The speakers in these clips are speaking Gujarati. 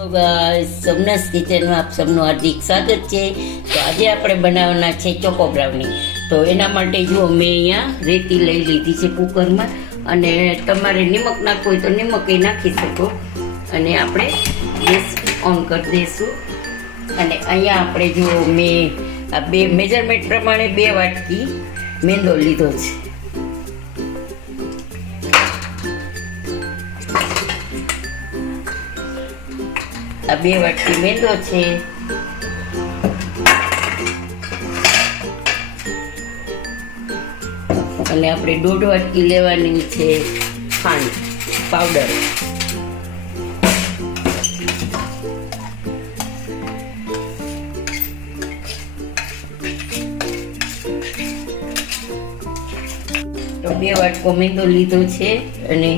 હેલો ગાઈસ સમનાસ કિચનમાં આપ સૌનું હાર્દિક સ્વાગત છે. તો આજે આપણે બનાવવાના છે ચોકો બ્રાઉની. તો એના માટે જુઓ મેં અહીંયા રેતી લઈ લીધી છે કુકરમાં. અને તમારે નિમક નાખવું હોય તો નિમક એ નાખી શકો. અને આપણે ગેસ ઓન કરી દઈશું અને અહીંયા આપણે જુઓ મેં આ બે મેજરમેન્ટ પ્રમાણે બે વાટકી મેંદો લીધો છે. આ બે વાટકી મેંદો છે અને આપણે દોઢ વાટકી લેવાની છે ખાંડ પાવડર તો બે વાટકો મેંદો લીધો છે અને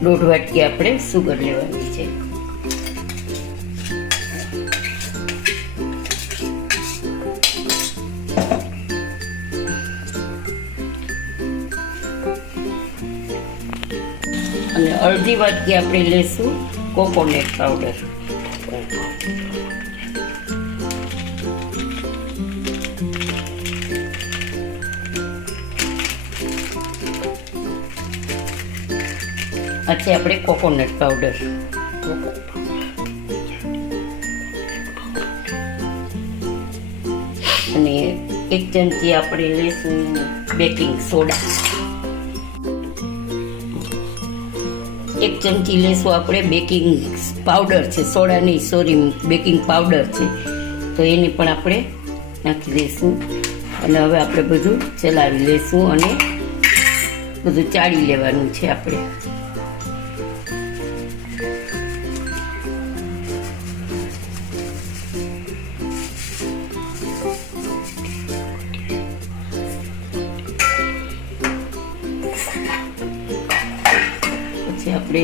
દોઢ વાટકી આપણે સુગર લેવાની છે અને અડધી વાટકી આપણે લેશું કોકોનટ પાવડર. આ આપણે કોકોનટ પાવડર. અને એક ચમચી આપણે લેશું બેકિંગ સોડા. એક ચમચી લેશું આપણે બેકિંગ પાવડર છે સોડાની સોરી બેકિંગ પાવડર છે. તો એને પણ આપણે નાખી દઈશું. અને હવે આપણે બધું ચલાવી લઈશું અને બધું ચાળી લેવાનું છે આપણે.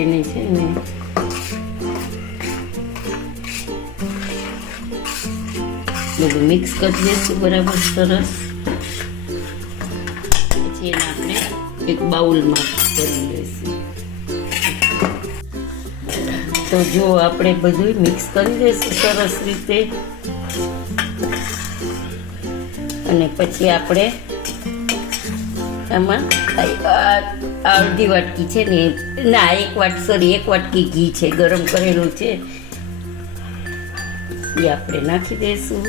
એને છે ને. બધું મિક્સ કરી દઈશું બરાબર સરસ. પછી એને આપણે એક બાઉલમાં કરી દઈશું તો જો આપણે બધું મિક્સ કરી દઈશું સરસ રીતે. અને પછી આપણે આમાં અડધી વાટકી છે ને, ના, એક વાટ સોરી એક વાટકી ઘી છે, ગરમ કરેલું છે. એ આપણે નાખી દઈશું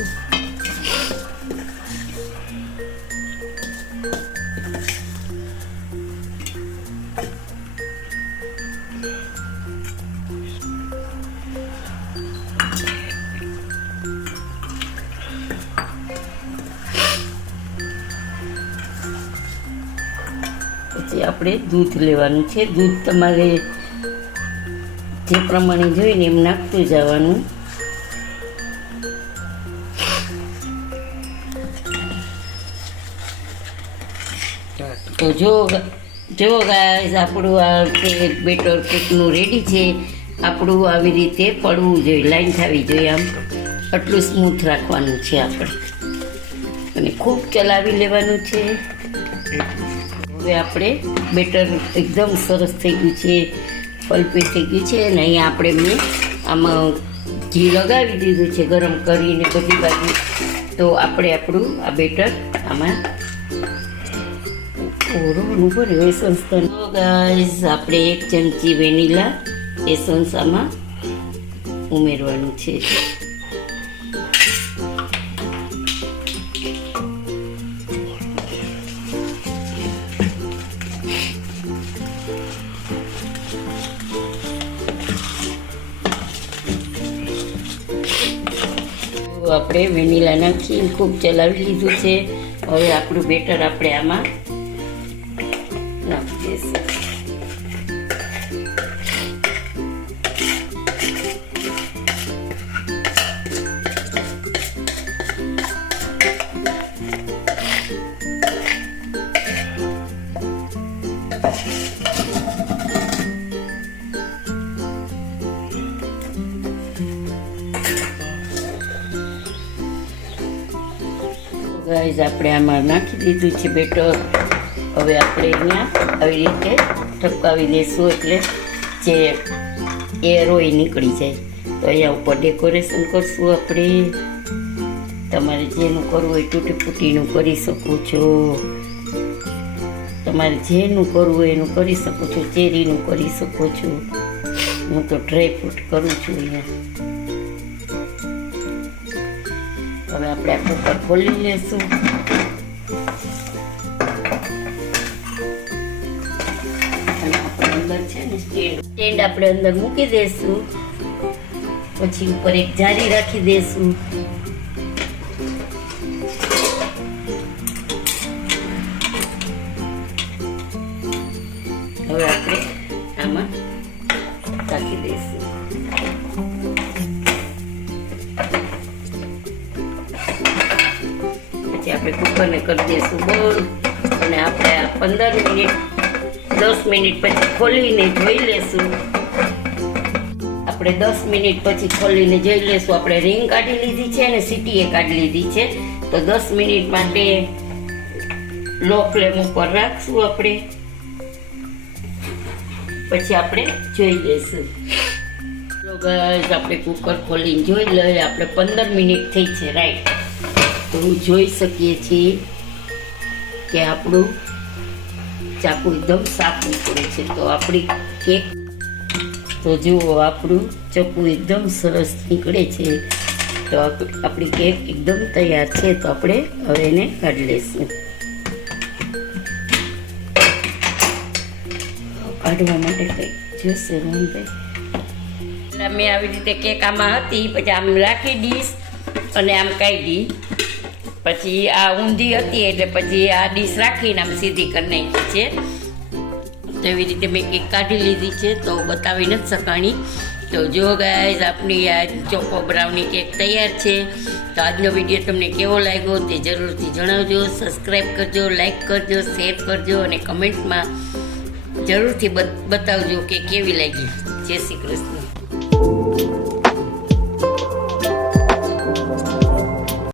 આપણે દૂધ લેવાનું છે. દૂધ તમારે જે પ્રમાણે જોઈને એમ નાખતું જવાનું. તો જો જો ગાય આપણું આ કેક બેટર કેકનું રેડી છે. આપણું આવી રીતે પડવું જોઈએ, લાઈન થવી જોઈએ આમ. આટલું સ્મૂથ રાખવાનું છે આપણે. અને ખૂબ ચલાવી લેવાનું છે. હવે આપણે બેટર એકદમ સરસ થઈ ગયું છે પલપી થઈ ગયું છે અને અહીંયા આપણે મેં આમાં ઘી લગાવી દીધું છે ગરમ કરીને બધી બાજુ. તો આપણે આપણું આ બેટર આમાં ઓરોનું ભરે એસન્સ તો ગાઈઝ આપણે એક ચમચી વેનીલા એસન્સ આમાં ઉમેરવાનું છે. આપણે વેનીલા નાખીને ખૂબ ચલાવી લીધું છે. હવે આપણું બેટર આપણે આમાં નાખી દઈશું. ગાઈઝ આપણે આમાં નાખી દીધું છે બેટર. હવે આપણે અહીંયા આવી રીતે ઠપકાવી દઈશું એટલે જે એર હોય નીકળી જાય. તો અહીંયા ઉપર ડેકોરેશન કરશું આપણે. તમારે જેનું કરવું હોય તૂટી ફૂટીનું કરી શકો છો. તમારે જેનું કરવું હોય એનું કરી શકો છો. ચેરીનું કરી શકો છો. હું તો ડ્રાયફ્રૂટ કરું છું અહીંયા. હવે આપણે આ કુકર ખોલી લેશું. અને આપણે અંદર છે ને સ્ટેન્ડ. સ્ટેન્ડ આપણે અંદર મૂકી દઈશું પછી ઉપર એક જારી રાખી દઈશું હવે આપણે આમાં રાખી દઈશું આપણે કુકરને કરી દઈશું બંધ અને આપણે આ પંદર મિનિટ, દસ મિનિટ પછી ખોલીને જોઈ લેશું. આપણે દસ મિનિટ પછી ખોલીને જોઈ લેશું. આપણે રિંગ કાઢી લીધી છે અને સીટીએ કાઢી લીધી છે. તો દસ મિનિટ માટે લો ફ્લેમ ઉપર રાખશું આપણે. પછી આપણે જોઈ લઈશું આપણે કુકર ખોલીને જોઈ લઈએ. આપણે પંદર મિનિટ થઈ છે રાઈટ તો જોઈ શકીએ છીએ કે આપણું ચાકુ એકદમ સાફ નીકળે છે. તો આપણી કેક તો જુઓ, આપણું ચક્કુ એકદમ સરસ નીકળે છે. તો આપ- આપણી કેક એકદમ તૈયાર છે. તો આપણે હવે એને કાઢી લઈશું. કાઢવા માટે કંઈક જોશે રોહનભાઈ એટલે મેં આવી રીતે કેક આમાં હતી. પછી આમ રાખી દઈશ અને આમ કાઢી. પછી આ ઊંધી હતી એટલે પછી આ ડીશ રાખીને આમ સીધી કરી નાખી છે. તો એવી રીતે મેં કેક કાઢી લીધી છે, તો બતાવી નથી શકાણી. તો જો ગાઈઝ આપણી આ ચોકો બ્રાઉની કેક તૈયાર છે, તો આજનો વીડિયો તમને કેવો લાગ્યો તે જરૂરથી જણાવજો. સબસ્ક્રાઈબ કરજો લાઈક કરજો શેર કરજો અને કમેન્ટમાં જરૂરથી બત- બતાવજો કે કેવી લાગી. જય શ્રી કૃષ્ણ.